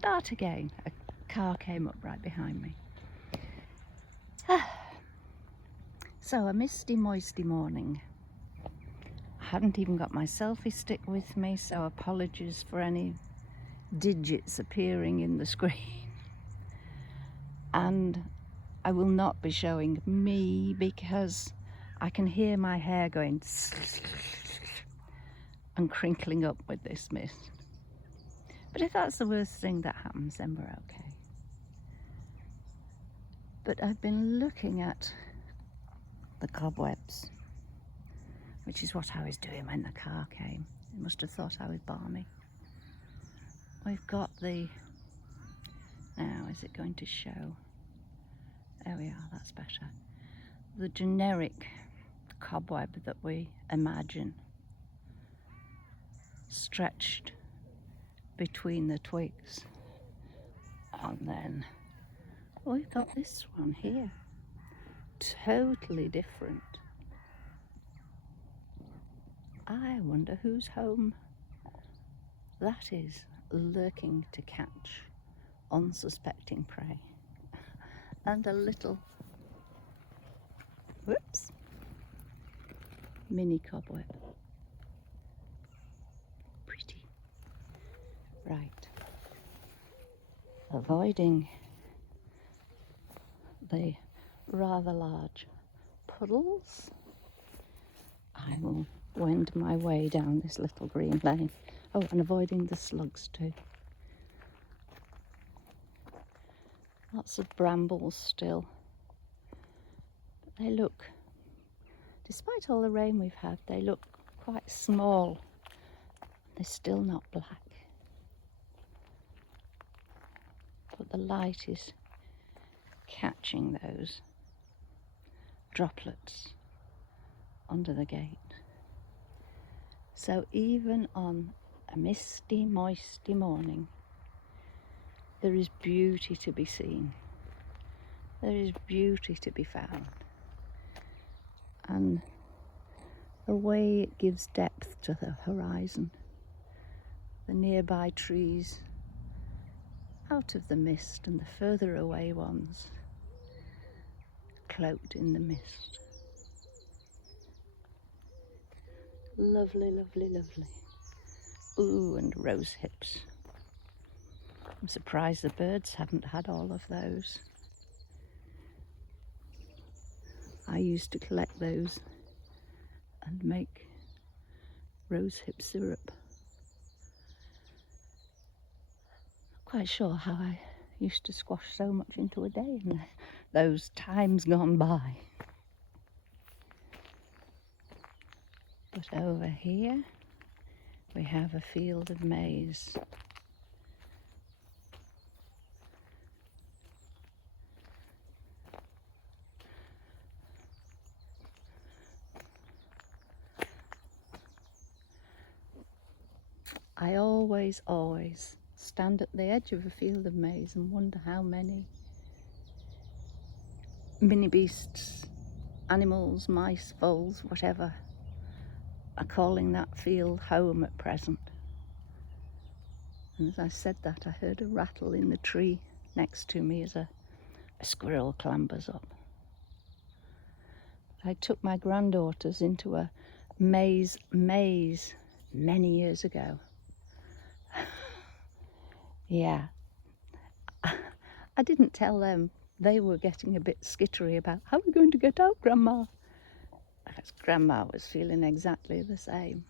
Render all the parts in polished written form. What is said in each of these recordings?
start again. A car came up right behind me. So a misty, moisty morning. I hadn't even got my selfie stick with me, so apologies for any digits appearing in the screen. And I will not be showing me because I can hear my hair going and crinkling up with this mist. But if that's the worst thing that happens, then we're okay. But I've been looking at the cobwebs, which is what I was doing when the car came. It must have thought I was balmy. We've got the, now is it going to show? There we are, that's better. The generic cobweb that we imagine stretched between the twigs. And then we've got this one here, totally different. I wonder whose home that is, lurking to catch unsuspecting prey. And a little, whoops, mini cobweb. Pretty. Right. Avoiding the rather large puddles, I will wend my way down this little green lane. Oh, and avoiding the slugs too. Lots of brambles still. But they look, despite all the rain we've had, they look quite small. They're still not black. But the light is catching those droplets under the gate. So even on a misty, moisty morning, there is beauty to be seen. There is beauty to be found. And the way it gives depth to the horizon, the nearby trees out of the mist and the further away ones cloaked in the mist. Lovely, lovely, lovely. Ooh, and rose hips. I'm surprised the birds haven't had all of those. I used to collect those and make rose hip syrup. Not quite sure how I used to squash so much into a day in those times gone by. But over here we have a field of maize. I always stand at the edge of a field of maize and wonder how many mini beasts, animals, mice, voles, whatever, are calling that field home at present. And as I said that, I heard a rattle in the tree next to me as a squirrel clambers up. I took my granddaughters into a maze many years ago. Yeah, I didn't tell them. They were getting a bit skittery about, how are we going to get out, Grandma? Because Grandma was feeling exactly the same.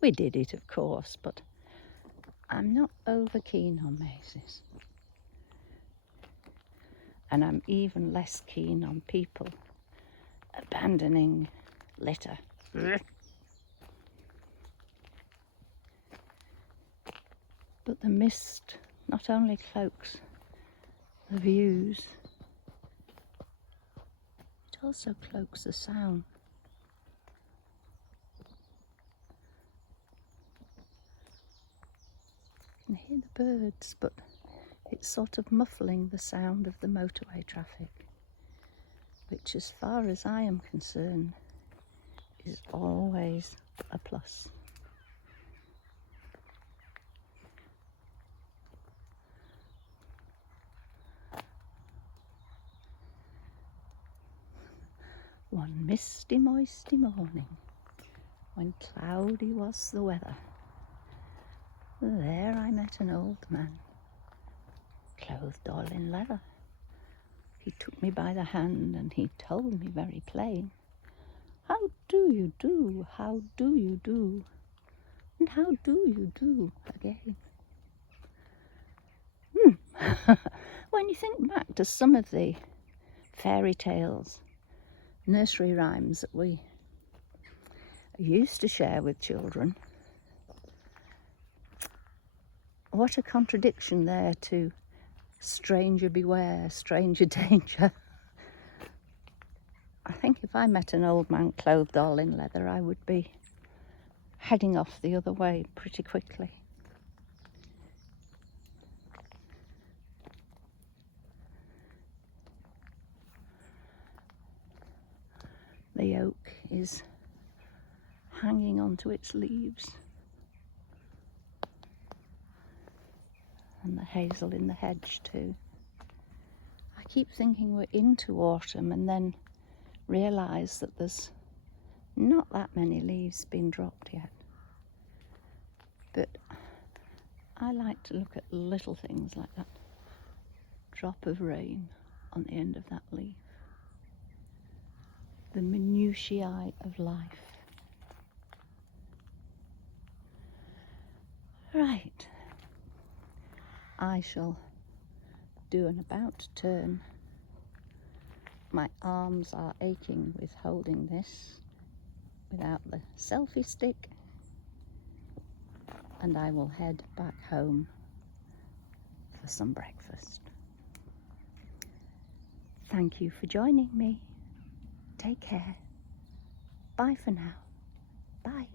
We did it, of course, but I'm not over keen on mazes. And I'm even less keen on people abandoning litter. But the mist not only cloaks the views, it also cloaks the sound. You can hear the birds, but it's sort of muffling the sound of the motorway traffic, which, as far as I am concerned, is always a plus. One misty, moisty morning, when cloudy was the weather, there I met an old man, clothed all in leather. He took me by the hand and he told me very plain, how do you do, how do you do, and how do you do again? When you think back to some of the fairy tales, nursery rhymes that we used to share with children, what a contradiction there to stranger beware, stranger danger. I think if I met an old man clothed all in leather, I would be heading off the other way pretty quickly. The oak is hanging onto its leaves, and the hazel in the hedge too. I keep thinking we're into autumn and then realise that there's not that many leaves been dropped yet. But I like to look at little things like that drop of rain on the end of that leaf. The minutiae of life. Right. I shall do an about turn. My arms are aching with holding this without the selfie stick, and I will head back home for some breakfast. Thank you for joining me. Take care. Bye for now. Bye.